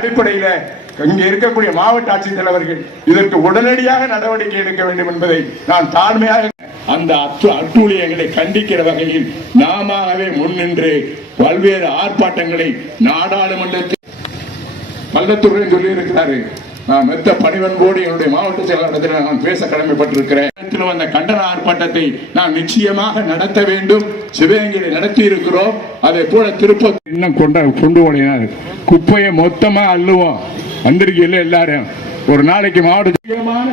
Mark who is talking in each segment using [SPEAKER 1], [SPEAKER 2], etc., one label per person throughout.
[SPEAKER 1] அடிப்படையில் இங்கே இருக்கக்கூடிய மாவட்ட ஆட்சித்தலைவர்கள் இதற்கு உடனடியாக நடவடிக்கை எடுக்க வேண்டும் என்பதை நான் தாழ்மையாக அந்த அத்து அட்டூழியங்களை கண்டிக்கிற வகையில் நாமவே முன்னின்று பல்வேறு ஆர்ப்பாட்டங்களை நாடாளுமன்றத்தில் மல்லத்துறையும் சொல்லி இருக்கிறாரு நான் மெத்த பணிவன்போடு என்னுடைய மாவட்ட செயலாளத்தில் நான் பேச கடமைப்பட்டிருக்கிறேன். அந்த கண்டன ஆர்ப்பாட்டத்தை நாம் நிச்சயமாக நடத்த வேண்டும். சிவகங்கையில் நடத்தி இருக்கிறோம். அதை போல திருப்ப இன்னும் கொண்ட கொண்டு போனீங்க குப்பையை மொத்தமா அள்ளுவோம். வந்திருக்கீங்க எல்லாரும். ஒரு நாளைக்கு மாவட்ட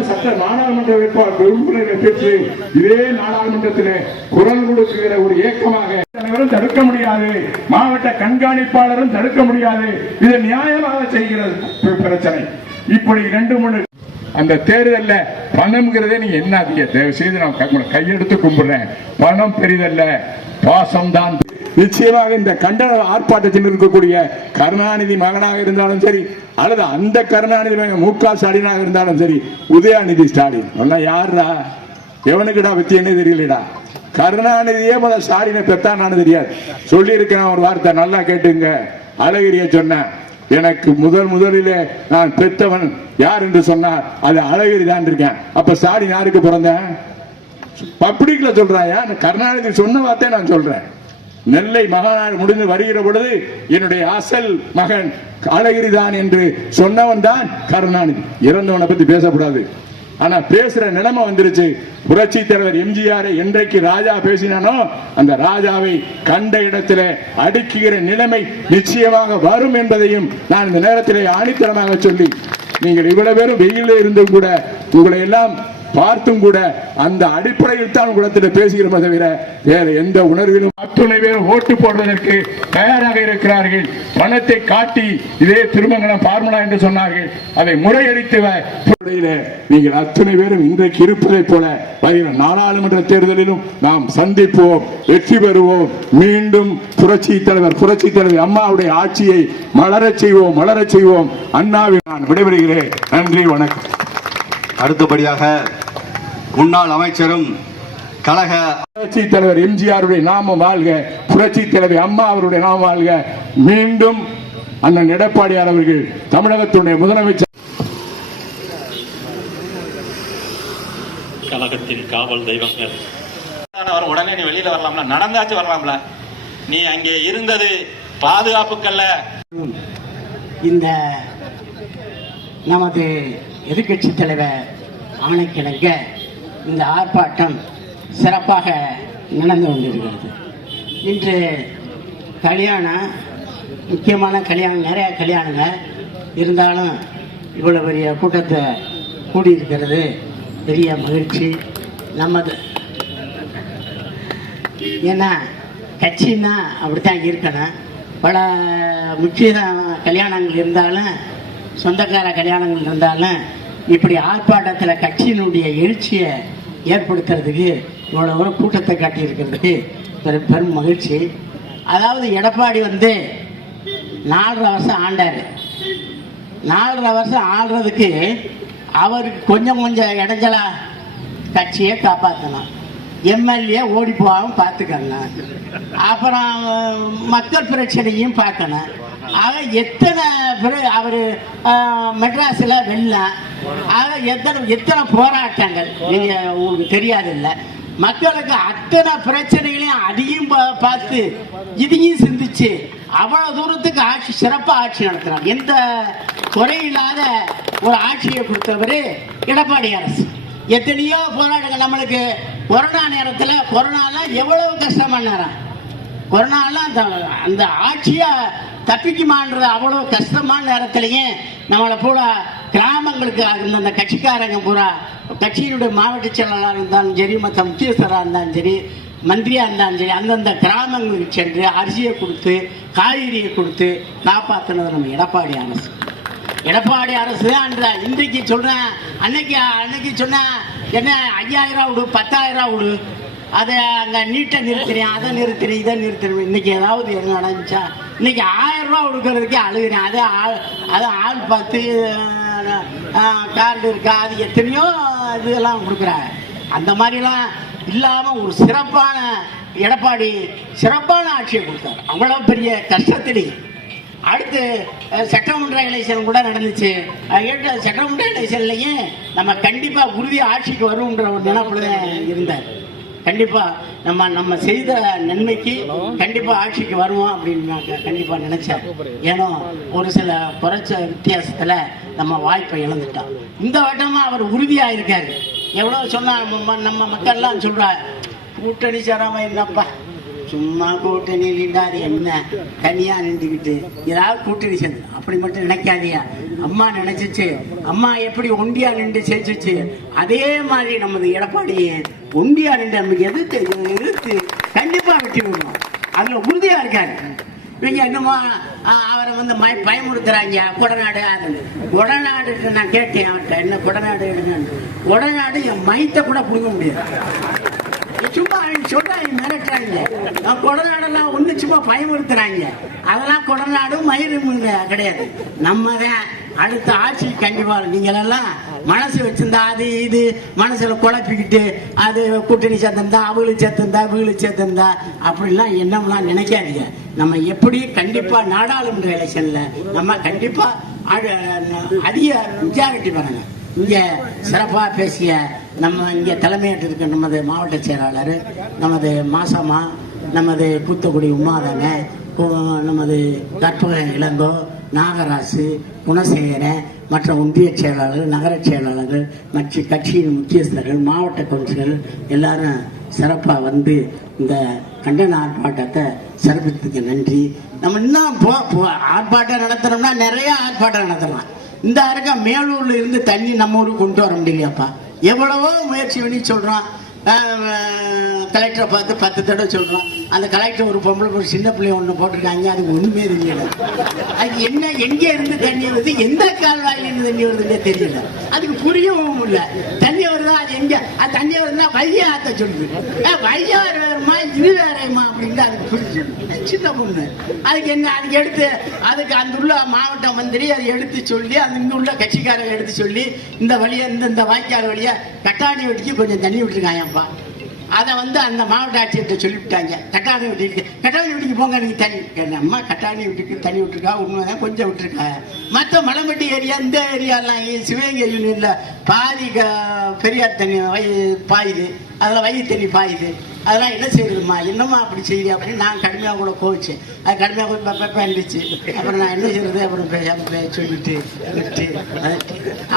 [SPEAKER 1] சட்ட நாடாளுமன்ற வேட்பாளர் உறுப்பினரை பெற்று இதே நாடாளுமன்றத்திலே குரல் கொடுக்குகிற ஒரு இயக்கமாக தலைவரும் தடுக்க முடியாது. மாவட்ட கண்காணிப்பாளரும் தடுக்க முடியாது. இதை நியாயமாக செய்கிற பி- பிரச்சனை. இப்படி ரெண்டு மூணு அந்த தேர்தல்ல பணம்ங்கிறதே நீங்க என்ன அதிக தயவு செய்து நான் கையெடுத்து கும்பிடுறேன். பணம் பெரிதல்ல பாசம் தான் நிச்சயமாக இந்த கண்டன ஆர்ப்பாட்டத்தில் இருக்கக்கூடிய கருணாநிதி மகனாக இருந்தாலும் சரி அல்லது அந்த கருணாநிதி மகன் மு க ஸ்டாலினாக இருந்தாலும் சரி உதயாநிதி ஸ்டாலின். ஒன்னா யாருடா எவனுக்குடா வித்தியன்னே தெரியலடா. கருணாநிதியே முதல் ஸ்டாலினை பெத்தானான்னு தெரியாது. சொல்லி இருக்கிறேன் ஒரு வார்த்தை நல்லா கேட்டுங்க. அழகிரிய சொன்னேன். எனக்கு முதல் முதலிலே நான் பெற்றவன் யார் என்று சொன்னார் அது அழகிரி தான் இருக்கேன். அப்ப ஸ்டாலின் யாருக்கு பிறந்தேன் பப்ளிக்ல சொல்றாயா? கருணாநிதி சொன்ன வார்த்தை நான் சொல்றேன். நெல்லை மகனார் முடிந்து வருகிற பொழுது என்னுடைய அசல் மகன் அழகிரி தான் என்று சொன்னவன் தான் கருணாநிதி. இறந்தவனை பத்தி பேசக்கூடாது. ஆனா பேசுற நிலைமை வந்துருச்சு. புரட்சி தலைவர் எம்ஜிஆரை என்றைக்கு ராஜா பேசினானோ அந்த ராஜாவை கண்ட இடத்துல அடுக்குகிற நிலைமை நிச்சயமாக வரும் என்பதையும் நான் இந்த நேரத்திலே ஆணித்தனமாக சொல்லி நீங்கள் இவ்வளவு பேரும் வெயிலே இருந்தும் கூட உங்களை எல்லாம் பார்த்தும் கூட அந்த அடிப்படையில் தான் குளத்தில் பேசுகிறோம் தவிர வேற எந்த உணர்விலும் அத்துணை பேர் ஓட்டு போடுவதற்கு தயாராக இருக்கிறார்கள். பணத்தை காட்டி இதே திருமங்கலம் பார்முலா என்று சொன்னார்கள். அதை முறையடித்து நீங்கள் அத்துணை பேரும் இன்றைக்கு இருப்பதைப் போல வருகிற நாடாளுமன்ற தேர்தலிலும் நாம் சந்திப்போம் வெற்றி பெறுவோம். மீண்டும் புரட்சி தலைவர் புரட்சி தலைவர் அம்மாவுடைய ஆட்சியை மலரச் செய்வோம் மலரச் செய்வோம். அண்ணாவை நான் விடைபெறுகிறேன். நன்றி வணக்கம்.
[SPEAKER 2] அடுத்தபடியாக முன்னாள் அமைச்சரும் கழக
[SPEAKER 1] புரட்சி தலைவர் எம்ஜிஆருடைய நாமம் வாழ்க புரட்சி தலைவர் அம்மா அவருடைய நாமம் வாழ்க. மீண்டும் அண்ணன் எடப்பாடியார் அவர்கள் தமிழகத்துடைய முதலமைச்சர்.
[SPEAKER 3] கழகத்தின் காவல் தெய்வங்கள்.
[SPEAKER 4] அவர் உடனே நீ வெளியில வரலாம்ல நடந்தாச்சு வரலாம்ல. நீ அங்கே இருந்தது பாதுகாப்புக்கல்ல.
[SPEAKER 5] இந்த நமது எதிர்கட்சி தலைவர் ஆணைக்கிணங்க இந்த ஆர்ப்பாட்டம் சிறப்பாக நடந்து கொண்டிருக்கிறது. இன்று கல்யாணம் முக்கியமான கல்யாணம் நிறையா கல்யாணங்கள் இருந்தாலும் இவ்வளோ பெரிய கூட்டத்தை கூடியிருக்கிறது. பெரிய மகிழ்ச்சி நமது. ஏன்னா கட்சின்னா அப்படித்தான் இருக்கணும். பல முக்கிய கல்யாணங்கள் இருந்தாலும் சொந்தக்கார கல்யாணங்கள் இருந்தாலும் இப்படி ஆர்ப்பாட்டத்தில் கட்சியினுடைய எழுச்சியை ஏற்படுத்துறதுக்கு இவ்வளோ தூரம் கூட்டத்தை காட்டியிருக்கிறது. பெரும் பெரும் மகிழ்ச்சி. அதாவது எடப்பாடி வந்து நாலரை வருஷம் ஆண்டார். நாலரை வருஷம் ஆடுறதுக்கு அவருக்கு கொஞ்சம் கொஞ்சம் இடைஞ்சலா கட்சியை காப்பாற்றணும் எம்எல்ஏ ஓடி போகாமல் பார்த்துக்கணும் அப்புறம் மக்கள் பிரச்சனையும் பார்க்கணும். ஆக எத்தனை பேர் அவர் மெட்ராஸில் வெள்ளம் ஆக எத்தனை எத்தனை போராட்டங்கள்? நீங்க உங்களுக்கு தெரியாது இல்லை மக்களுக்கு அத்தனை பிரச்சனைகளையும் அதையும் பா- பார்த்து இதையும் சிந்திச்சு அவ்வளவு தூரத்துக்கு ஆட்சி சிறப்பாக ஆட்சி நடத்துறாங்க. எந்த குறையில்லாத ஒரு ஆட்சியை கொடுத்தவர் எடப்பாடி அரசு. எத்தனையோ போராட்டங்கள் நம்மளுக்கு கொரோனா நேரத்தில் கொரோனாலாம் எவ்வளவு கஷ்டமான நேரம் கொரோனாலாம் அந்த அந்த ஆட்சியை தப்பிக்குமான்றது அவ்வளோ கஷ்டமான நேரத்துலையும் நம்மளை போல கிராமங்களுக்கு இருந்த அந்த கட்சிக்காரங்க பூரா கட்சியினுடைய மாவட்ட செயலாளராக இருந்தாலும் சரி மற்ற முக்கியஸ்தராக இருந்தாலும் சரி மந்திரியாக இருந்தாலும் சரி அந்தந்த கிராமங்களுக்கு சென்று அரிசியை கொடுத்து காய்கறியை கொடுத்து காப்பாற்றினது நம்ம எடப்பாடி அரசு. எடப்பாடி அரசு தான் இன்றைக்கு சொல்கிறேன் அன்னைக்கு அன்னைக்கு சொன்னேன் என்ன ஐயாயிரம் விடு பத்தாயிரம் விடு அதை அங்கே நீட்டை நிறுத்துறேன் அதை நிறுத்துறேன் இதை நிறுத்துறேன் இன்னைக்கு ஏதாவது என்ன நடந்துச்சா? இன்னைக்கு ஆயிரம் ரூபா கொடுக்கறதுக்கே அழுகிறேன் அதை ஆள் அதை ஆள் பார்த்து கார்டு இருக்கா அது எத்தனையோ இதெல்லாம் கொடுக்குறாங்க. அந்த மாதிரிலாம் இல்லாமல் ஒரு சிறப்பான எடப்பாடி சிறப்பான ஆட்சியை கொடுத்தார். அவ்வளோ பெரிய கஷ்டத்திலேயே அடுத்து சட்டமன்ற எலெக்ஷன் கூட நடந்துச்சு. ஏற்ற சட்டமன்ற எலெக்ஷன்லையும் நம்ம கண்டிப்பாக உறுதி ஆட்சிக்கு வரும்ன்ற ஒரு நினைப்புல இருந்தார். கண்டிப்பா நம்ம நம்ம செய்த நன்மைக்கு கண்டிப்பா ஆட்சிக்கு வருவோம் அப்படின்னு நான் க- கண்டிப்பா நினைச்சேன். ஏன்னா ஒரு சில குறைச்ச வித்தியாசத்துல நம்ம வாய்ப்பை இழந்துட்டோம். இந்த வட்டமா அவர் உறுதியா இருக்காரு எவ்வளவு சொன்னா நம்ம மக்கள்லாம் சொல்கிறா கூட்டணி சேராம என்னப்பா சும்மா கூட்டணி நின்றார் என்ன? தனியா நின்றுக்கிட்டு. ஏதாவது கூட்டணி சேர்ந்து அப்படி மட்டும் நினைக்காதியா அம்மா நினைச்சிச்சு. அம்மா எப்படி ஒண்டியா நின்று சேர்த்துச்சு அதே மாதிரி நமது எடப்பாடி ஒண்டியா நின்று நமக்கு எதிர்த்து எதிர்த்து கண்டிப்பா வெட்டி விடணும் அதுல உறுதியா இருக்காரு. இவங்க என்னமோ அவரை வந்து மய பயமுறுத்துறாங்க. கொடநாடு அது. நான் கேட்டேன் அவர்கிட்ட. என்ன கொடநாடு எடுங்கன்னு. கொடநாடு என் மயத்தை கூட புடுங்க முடியாது. சும்மா சொல்றாங்க மிரட்டுறாங்க. கொடநாடெல்லாம் ஒன்று சும்மா பயமுறுத்துறாங்க. அதெல்லாம் கொடநாடு மயிரும் கிடையாது. நம்ம தான் அடுத்த ஆட்சி கண்டிப்பா நீங்களெல்லாம் மனசு வச்சிருந்தா அது இது மனசுல குழப்பிக்கிட்டு அது கூட்டணி சேர்த்திருந்தா அவங்களுக்கு சேர்த்திருந்தா இவங்களுக்கு சேர்த்திருந்தா அப்படிலாம் என்னம்லாம் நினைக்காதீங்க. நம்ம எப்படி கண்டிப்பா நாடாளுமன்ற எலெக்ஷன்ல நம்ம கண்டிப்பா அதிக மெஜாரிட்டி பெறணும் இங்க சிறப்பா பேசிய நம்ம இங்கே தலைமையேற்றிருக்க நமது மாவட்ட செயலாளர் நமது மாசம்மா நமது கூத்தக்குடி உமாதாங்க நமது கற்பக இளங்கோ நாகராசு குணசேகரன் மற்ற ஒன்றிய செயலாளர்கள் நகர செயலாளர்கள் மற்ற கட்சியின் முக்கியஸ்தர்கள் மாவட்ட கவுன்சிலர்கள் எல்லாரும் சிறப்பாக வந்து இந்த கண்டன ஆர்ப்பாட்டத்தை சிறப்பித்ததுக்கு நன்றி. நம்ம இன்னும் போ ஆர்ப்பாட்டம் நடத்துகிறோம்னா நிறைய ஆர்ப்பாட்டம் நடத்தலாம். இந்த இருக்க மேலூரில் இருந்து தண்ணி நம்ம ஊருக்கு கொண்டு வர முடியலையாப்பா? எவ்வளவோ முயற்சி பண்ணி சொல்கிறான் கலெக்டரை பார்த்து பத்து தடவை சொல்கிறான் அந்த கலெக்டர் ஒரு பொம்பளை ஒரு சின்ன பிள்ளை ஒன்று போட்டிருக்காங்க. அது ஒன்றுமே தெரியல. அது என்ன எங்கே இருந்து தண்ணி வருது எந்த கால்வாயிலிருந்து தண்ணி வருதுன்னே தெரியல. அதுக்கு புரியவும் இல்லை. தண்ணி வருதா அது எங்கே? அது தண்ணி வருதுன்னா வைய ஆத்த சொல்லுது. அஹ், வையாறு வேறுமா இது வேறேம்மா அப்படின்னு அதுக்கு புரிஞ்சு சின்ன பொண்ணு. அதுக்கு என்ன அதுக்கு எடுத்து அதுக்கு அந்த உள்ள மாவட்ட மந்திரி அதை எடுத்து சொல்லி அது இந்த உள்ள கட்சிக்காரங்க எடுத்து சொல்லி இந்த வழியா இந்த இந்த வாய்க்கால் வழியா கட்டாணி வெட்டிக்கு கொஞ்சம் தண்ணி விட்டுருக்காங்கப்பா அதை வந்து அந்த மாவட்ட ஆட்சியர்கிட்ட சொல்லிவிட்டாங்க. கட்டாணி வீட்டுக்கு கட்டாணி வீட்டுக்கு போங்க நீங்கள் தண்ணி கேட்டேன், அம்மா கட்டாணி வீட்டுக்கு தண்ணி விட்டுருக்கா? உண்மைதான் கொஞ்சம் விட்டுருக்கா? மற்ற மலம்பட்டி ஏரியா இந்த ஏரியாலாம் சிவகங்கை யூனியனில் பாதி பெரியார் தண்ணி வயி பாயுது. அதில் வயிறு தண்ணி பாயுது. அதெல்லாம் என்ன செய்யுதும்மா என்னம்மா அப்படி செய்யுது அப்படின்னு நான் கடுமையாக கூட கோவிச்சேன். அது கடுமையாக போய் பெப்ப இருந்துச்சு அப்புறம் நான் என்ன செய்யறது? அப்புறம் பேசாம சொல்லிட்டு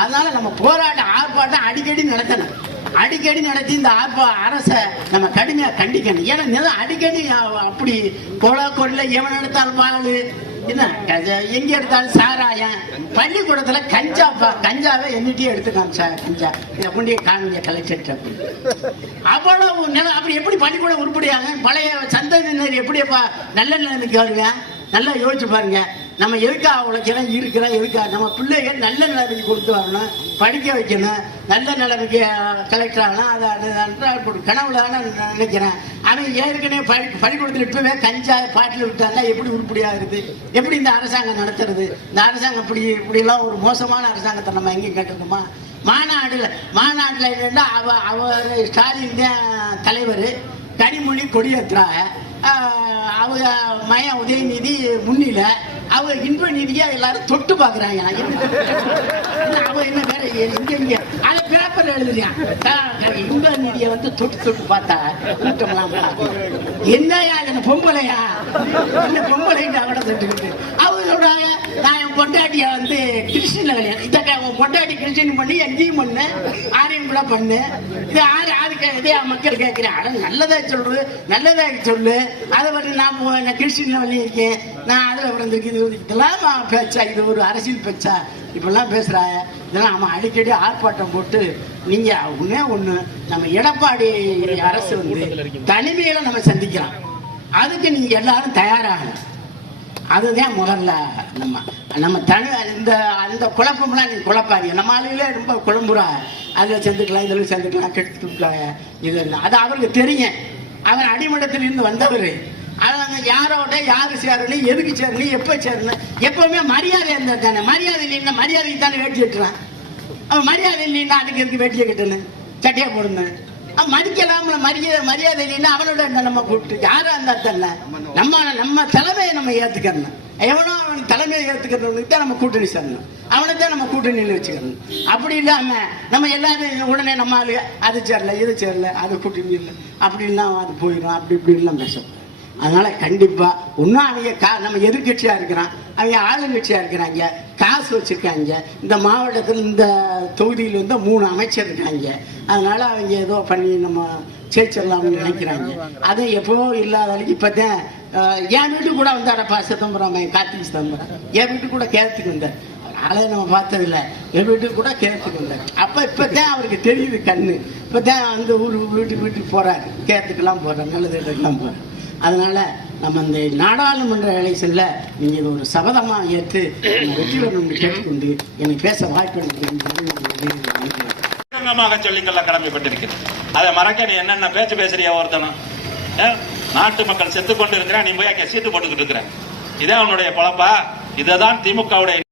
[SPEAKER 5] அதனால நம்ம போராட்டம் ஆர்ப்பாட்டம் அடிக்கடி நடத்தணும். அடிக்கடி நடத்தி இந்த ஆர்ப்பா அரசை நம்ம கடுமையா கண்டிக்கணும். ஏன்னா நிலம் அடிக்கடி அப்படி கொலை கொள்ள எவன் எடுத்தாலும் பாலு. என்ன? எங்க எடுத்தாலும் சாராயம். பள்ளிக்கூடத்துல கஞ்சாப்பா கஞ்சாவை என்னிட்டே எடுத்து சார் கஞ்சா. இதை கொண்டு போய் கலெக்டர் அவ்வளவு நிலம் அப்படி எப்படி பள்ளிக்கூடம் உருப்படியாங்க பழைய சந்ததியினர் எப்படிப்பா நல்ல நிலைமைக்கு வருங்க? நல்லா யோசிச்சு பாருங்க. நம்ம எதுக்கா உழைக்கணும் இருக்கிறோம்? எதுக்கா? நம்ம பிள்ளைகள் நல்ல நிலைமைக்கு கொடுத்து வரணும். படிக்க வைக்கணும். நல்ல நிலைமைக்கு கலெக்டர் ஆகணும். அதை அது நன்றாக கனவுல தானே நான் நினைக்கிறேன். ஆனால் ஏற்கனவே படி பள்ளிக்கூடத்தில் இப்பவே கஞ்சா பாட்டில் விட்டாங்கன்னா எப்படி உருப்படியாகுது எப்படி இந்த அரசாங்கம் நடத்துறது? இந்த அரசாங்கம் இப்படி இப்படிலாம் ஒரு மோசமான அரசாங்கத்தை நம்ம எங்கேயும் கேட்டிருக்கோமா? மாநாடுல மாநாட்டில் என்னென்னா அவ அவர் ஸ்டாலின் தான் தலைவர். கனிமொழி கொடியேற்றுறாங்க அவங்க மய உதயநிதி முன்னில அவங்க இன்ப நிதியா எல்லாரும் தொட்டு பாக்குறாங்க அவ என்ன வேற இங்க இங்க அதை பேப்பர்ல எழுதுறியான் இன்ப நிதியை வந்து தொட்டு தொட்டு பார்த்தா கூட்டம்லாம் என்னையா என்ன பொம்பளையா? என்ன பொம்பளைன்னு அவட தொட்டுக்கிட்டு. நான் என் பொண்டாட்டிய வந்து கிறிஸ்டின்ல கல்யாணம் உன் பொண்டாட்டி கிறிஸ்டின் பண்ணி எங்கேயும் பண்ணு ஆரையும் கூட பண்ணு. இது ஆறு ஆறுக்கு இதே மக்கள் கேட்கிறேன். அட நல்லதா சொல்லு நல்லதா சொல்லு. அதை பற்றி நான் நான் கிறிஸ்டின்ல இருக்கேன். நான் அதில் பிறந்திருக்கு இது இதெல்லாம் பேச்சா இது ஒரு அரசியல் பேச்சா? இப்பெல்லாம் பேசுறாங்க. இதெல்லாம் நம்ம அடிக்கடி ஆர்ப்பாட்டம் போட்டு நீங்க ஒண்ணே ஒண்ணு நம்ம எடப்பாடி அரசு வந்து தனிமையில நம்ம சந்திக்கலாம். அதுக்கு நீங்க எல்லாரும் தயாராகணும். அதுதான் முதல்ல நம்ம நம்ம தனி இந்த அந்த குழப்பம்லாம் நீ குழப்பாதீங்க. நம்ம ஆளுகளே ரொம்ப குழம்புறா. அதில் சேர்ந்துக்கலாம் இதில் சேர்ந்துக்கலாம் கெடுத்துக்கலாம் இது அது அவருக்கு தெரியும். அவர் அடிமட்டத்தில் இருந்து வந்தவர். அவங்க யாரோட யார் சேரணும் எதுக்கு சேரணும் எப்போ சேரணும்? எப்பவுமே மரியாதை இருந்தது தானே. மரியாதை இல்லைன்னா மரியாதைக்கு தானே வேட்டி கட்டுறான் அவன் மரியாதை இல்லைன்னா அதுக்கு எதுக்கு வேட்டியை கட்டணும்? சட்டையை போடணும். மதிக்கலாம்ல மரியாதை மரியாதை இல்லைன்னா அவனோட என்ன நம்ம கூப்பிட்டு யாரா இருந்தா தெரியல? நம்ம நம்ம தலைமையை நம்ம ஏத்துக்கணும். எவனோ அவன் தலைமையை ஏத்துக்கிறவனுக்கு தான் நம்ம கூட்டணி சேரணும். அவனை தான் நம்ம கூட்டணியில் வச்சுக்கணும். அப்படி இல்லாம நம்ம எல்லாரும் உடனே நம்ம ஆளு அது சேரல இது சேரல அது கூட்டணி இல்லை. அப்படின்லாம் அது போயிடும் அப்படி இப்படின்லாம் பேசணும் அதனால கண்டிப்பா இன்னும் அவங்க கா நம்ம எதிர்கட்சியா இருக்கிறான். அவங்க ஆளுங்கட்சியா இருக்கிறாங்க. காசு வச்சிருக்காங்க. இந்த மாவட்டத்தில் இந்த தொகுதியில் வந்து மூணு அமைச்சர் இருக்காங்க. அதனால அவங்க ஏதோ பண்ணி நம்ம ஜெயிச்சிடலாம்னு நினைக்கிறாங்க. அது எப்பவோ இல்லாத அளவுக்கு இப்பதான் தான் என் வீட்டு கூட வந்தாடப்பா சிதம்பரம் கார்த்திக் சிதம்பரம். என் வீட்டுக்கு கூட கேரத்துக்கு வந்தார். ஆளே நம்ம பார்த்ததில்ல. என் வீட்டுக்கு கூட கேரத்துக்கு வந்தார். அப்ப இப்பதான் அவருக்கு தெரியுது கண்ணு. இப்பதான் அந்த ஊர் வீட்டுக்கு வீட்டுக்கு போறாரு. கேரத்துக்கெல்லாம் போறாரு. நல்லது இடத்துக்கெல்லாம் போறாரு. அதனால நம்ம இந்த நாடாளுமன்ற எலெக்ஷன்ல நீங்க இது ஒரு சபதமா ஏற்று வெற்றி பெறணும்னு கேட்டுக்கொண்டு எனக்கு பேச வாய்ப்பு எனக்கு
[SPEAKER 4] பகிரங்கமாக சொல்லிக்கொள்ள கடமைப்பட்டிருக்கிறது அதை மறக்க நீ என்னென்ன பேச்சு பேசுறியா ஒருத்தனும் நாட்டு மக்கள் செத்து கொண்டு இருக்கிற நீ போய் சீட்டு போட்டுக்கிட்டு இருக்கிற. இதே அவனுடைய பொழப்பா? இதை தான் திமுகவுடைய